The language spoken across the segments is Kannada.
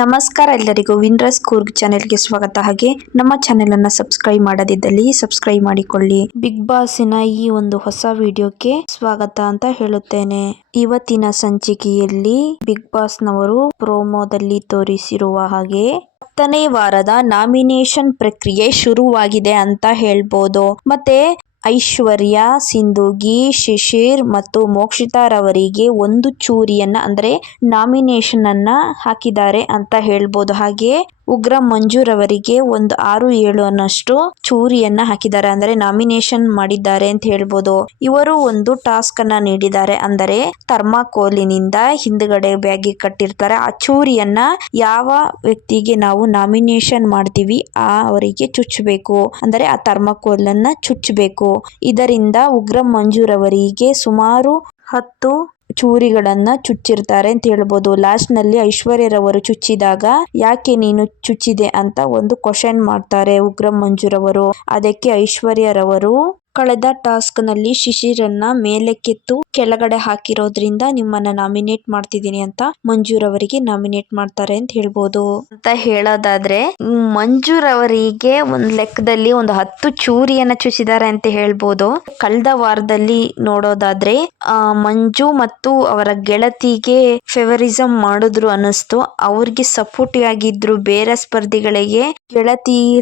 ನಮಸ್ಕಾರ ಎಲ್ಲರಿಗೂ ವಿನ್ರಸ್ ಕೂರ್ಗ್ ಚಾನೆಲ್ಗೆ ಸ್ವಾಗತ. ಹಾಗೆ ನಮ್ಮ ಚಾನೆಲ್ ಅನ್ನ ಸಬ್ಸ್ಕ್ರೈಬ್ ಮಾಡದಿದ್ದಲ್ಲಿ ಸಬ್ಸ್ಕ್ರೈಬ್ ಮಾಡಿಕೊಳ್ಳಿ. ಬಿಗ್ ಬಾಸಿನ ಈ ಒಂದು ಹೊಸ ವಿಡಿಯೋಕ್ಕೆ ಸ್ವಾಗತ ಅಂತ ಹೇಳುತ್ತೇನೆ. ಇವತ್ತಿನ ಸಂಚಿಕೆಯಲ್ಲಿ ಬಿಗ್ ಬಾಸ್ ನವರು ಪ್ರೋಮೋದಲ್ಲಿ ತೋರಿಸಿರುವ ಹಾಗೆ ಹತ್ತನೇ ವಾರದ ನಾಮಿನೇಷನ್ ಪ್ರಕ್ರಿಯೆ ಶುರುವಾಗಿದೆ ಅಂತ ಹೇಳ್ಬೋದು. ಮತ್ತೆ ಐಶ್ವರ್ಯ ಸಿಂಧುಗಿ ಶಿಶಿರ್ ಮತ್ತು ಮೋಕ್ಷಿತಾರವರಿಗೆ ಒಂದು ಚೂರಿಯನ್ನ ಅಂದ್ರೆ ನಾಮಿನೇಷನ್ ಅನ್ನ ಹಾಕಿದ್ದಾರೆ ಅಂತ ಹೇಳ್ಬೋದು. ಹಾಗೆ ಉಗ್ರ ಮಂಜುರವರಿಗೆ ಒಂದು ಆರು ಏಳು ಅನ್ನಷ್ಟು ಚೂರಿಯನ್ನ ಹಾಕಿದ್ದಾರೆ. ಅಂದರೆ ನಾಮಿನೇಷನ್ ಮಾಡಿದ್ದಾರೆ ಅಂತ ಹೇಳ್ಬೋದು. ಇವರು ಒಂದು ಟಾಸ್ಕ್ ಅನ್ನ ನೀಡಿದ್ದಾರೆ. ಅಂದರೆ ಥರ್ಮಾಕೋಲಿನಿಂದ ಹಿಂದ್ಗಡೆ ಬ್ಯಾಗಿ ಕಟ್ಟಿರ್ತಾರೆ. ಆ ಚೂರಿಯನ್ನ ಯಾವ ವ್ಯಕ್ತಿಗೆ ನಾವು ನಾಮಿನೇಷನ್ ಮಾಡ್ತೀವಿ, ಆ ಅವರಿಗೆ ಚುಚ್ಚಬೇಕು. ಅಂದರೆ ಆ ಥರ್ಮಾಕೋಲ್ ಅನ್ನ ಚುಚ್ಚಬೇಕು. ಇದರಿಂದ ಉಗ್ರ ಮಂಜುರವರಿಗೆ ಸುಮಾರು ಹತ್ತು ಚೂರಿಗಳನ್ನ ಚುಚ್ಚಿರ್ತಾರೆ ಅಂತ ಹೇಳ್ಬೋದು. ಲಾಸ್ಟ್ನಲ್ಲಿ ಐಶ್ವರ್ಯರವರು ಚುಚ್ಚಿದಾಗ ಯಾಕೆ ನೀನು ಚುಚ್ಚಿದೆ ಅಂತ ಒಂದು ಕ್ವಶನ್ ಮಾಡ್ತಾರೆ ಉಗ್ರ ಮಂಜುರವರು ಅದಕ್ಕೆ ಐಶ್ವರ್ಯರವರು ಕಳೆದ ಟಾಸ್ಕ್ನಲ್ಲಿ ಶಿಶಿರನ್ನ ಮೇಲಕ್ಕೆತ್ತು ಕೆಳಗಡೆ ಹಾಕಿರೋದ್ರಿಂದ ನಿಮ್ಮನ್ನ ನಾಮಿನೇಟ್ ಮಾಡ್ತಿದ್ದೀನಿ ಅಂತ ಮಂಜೂರ್ ಅವರಿಗೆ ನಾಮಿನೇಟ್ ಮಾಡ್ತಾರೆ ಅಂತ ಹೇಳ್ಬೋದು. ಅಂತ ಹೇಳೋದಾದ್ರೆ, ಮಂಜೂರ್ ಅವರಿಗೆ ಒಂದ್ ಲೆಕ್ಕದಲ್ಲಿ ಒಂದು ಹತ್ತು ಚೂರಿಯನ್ನ ಚುಚ್ಚಿದ್ದಾರೆ ಅಂತ ಹೇಳ್ಬೋದು. ಕಳೆದ ವಾರದಲ್ಲಿ ನೋಡೋದಾದ್ರೆ, ಆ, ಮಂಜು ಮತ್ತು ಅವರ ಗೆಳತಿಗೆ ಫೆವರಿಸಂ ಮಾಡಿದ್ರು ಅನ್ನಿಸ್ತು. ಅವ್ರಿಗೆ ಸಪೋರ್ಟ್ ಆಗಿದ್ರು ಬೇರೆ ಸ್ಪರ್ಧಿಗಳಿಗೆ ಗೆಳತಿ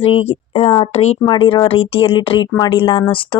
ಟ್ರೀಟ್ ಮಾಡಿರೋ ರೀತಿಯಲ್ಲಿ ಟ್ರೀಟ್ ಮಾಡಿಲ್ಲ ಅನ್ನಿಸ್ತು.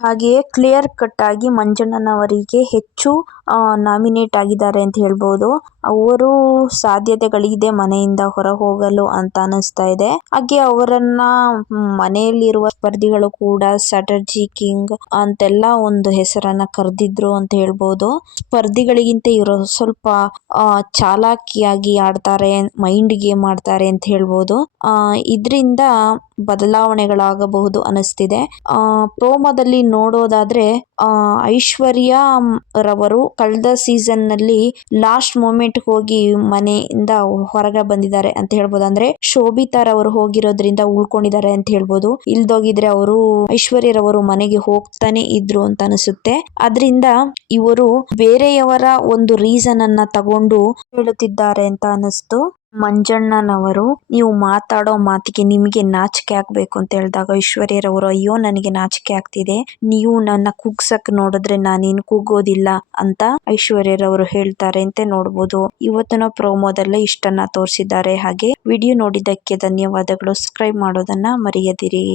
ಹಾಗೆಯೇ ಕ್ಲಿಯರ್ ಕಟ್ ಆಗಿ ಮಂಜಣ್ಣನವರಿಗೆ ಹೆಚ್ಚು ನಾಮಿನೇಟ್ ಆಗಿದ್ದಾರೆ ಅಂತ ಹೇಳ್ಬೋದು. ಅವರು ಸಾಧ್ಯತೆಗಳಿದೆ ಮನೆಯಿಂದ ಹೊರ ಹೋಗಲು ಅಂತ ಅನಿಸ್ತಾ ಇದೆ. ಹಾಗೆ ಅವರನ್ನ ಮನೆಯಲ್ಲಿರುವ ಸ್ಪರ್ಧಿಗಳು ಕೂಡ ಸ್ಟ್ರಾಟಜಿ ಕಿಂಗ್ ಅಂತೆಲ್ಲ ಒಂದು ಹೆಸರನ್ನ ಕರೆದಿದ್ರು ಅಂತ ಹೇಳ್ಬೋದು. ಸ್ಪರ್ಧಿಗಳಿಗಿಂತ ಇವರು ಸ್ವಲ್ಪ ಚಾಲಾಕಿಯಾಗಿ ಆಡ್ತಾರೆ ಮೈಂಡ್ ಗೇಮ್ ಆಡ್ತಾರೆ ಅಂತ ಹೇಳ್ಬೋದು. ಇದರಿಂದ ಬದಲಾವಣೆಗಳಾಗಬಹುದು ಅನಿಸ್ತಿದೆ ಪ್ರೋಮೋದಲ್ಲಿ ನೋಡೋದಾದ್ರೆ ಐಶ್ವರ್ಯ ರವರು ಕಳೆದ ಸೀಸನ್ನಲ್ಲಿ ಲಾಸ್ಟ್ ಮೂಮೆಂಟ್ ಹೋಗಿ ಮನೆಯಿಂದ ಹೊರಗೆ ಬಂದಿದ್ದಾರೆ ಅಂತ ಹೇಳ್ಬೋದು ಅಂದ್ರೆ ಶೋಭಿತಾ ರವರು ಹೋಗಿರೋದ್ರಿಂದ ಉಳ್ಕೊಂಡಿದ್ದಾರೆ ಅಂತ ಹೇಳ್ಬೋದು. ಇಲ್ದೋಗಿದ್ರೆ ಅವರು ಐಶ್ವರ್ಯರವರು ಮನೆಗೆ ಹೋಗ್ತಾನೆ ಇದ್ರು ಅಂತ ಅನಿಸುತ್ತೆ. ಅದರಿಂದ ಇವರು ಬೇರೆಯವರ ಒಂದು ರೀಸನ್ ಅನ್ನ ತಗೊಂಡು ಹೇಳುತ್ತಿದ್ದಾರೆ ಅಂತ ಅನಿಸ್ತು. ಮಂಜಣ್ಣನವರು, ನೀವು ಮಾತಾಡೋ ಮಾತಿಗೆ ನಿಮಗೆ ನಾಚಿಕೆ ಆಗ್ಬೇಕು ಅಂತ ಹೇಳಿದಾಗ ಐಶ್ವರ್ಯರವರು, ಅಯ್ಯೋ, ನನಗೆ ನಾಚಿಕೆ ಆಗ್ತಿದೆ. ನೀವು ನನ್ನ ಕುಗ್ಸಕ್ ನೋಡಿದ್ರೆ ನಾನೇನು ಕುಗ್ಗೋದಿಲ್ಲ ಅಂತ ಐಶ್ವರ್ಯರವರು ಹೇಳ್ತಾರೆ ಅಂತ ನೋಡ್ಬೋದು. ಇವತ್ತಿನ ಪ್ರೋಮೋದಲ್ಲೇ ಇಷ್ಟನ್ನ ತೋರಿಸಿದ್ದಾರೆ. ಹಾಗೆ ವಿಡಿಯೋ ನೋಡಿದ್ದಕ್ಕೆ ಧನ್ಯವಾದಗಳು. ಸಬ್ಸ್ಕ್ರೈಬ್ ಮಾಡೋದನ್ನ ಮರೆಯದಿರಿ.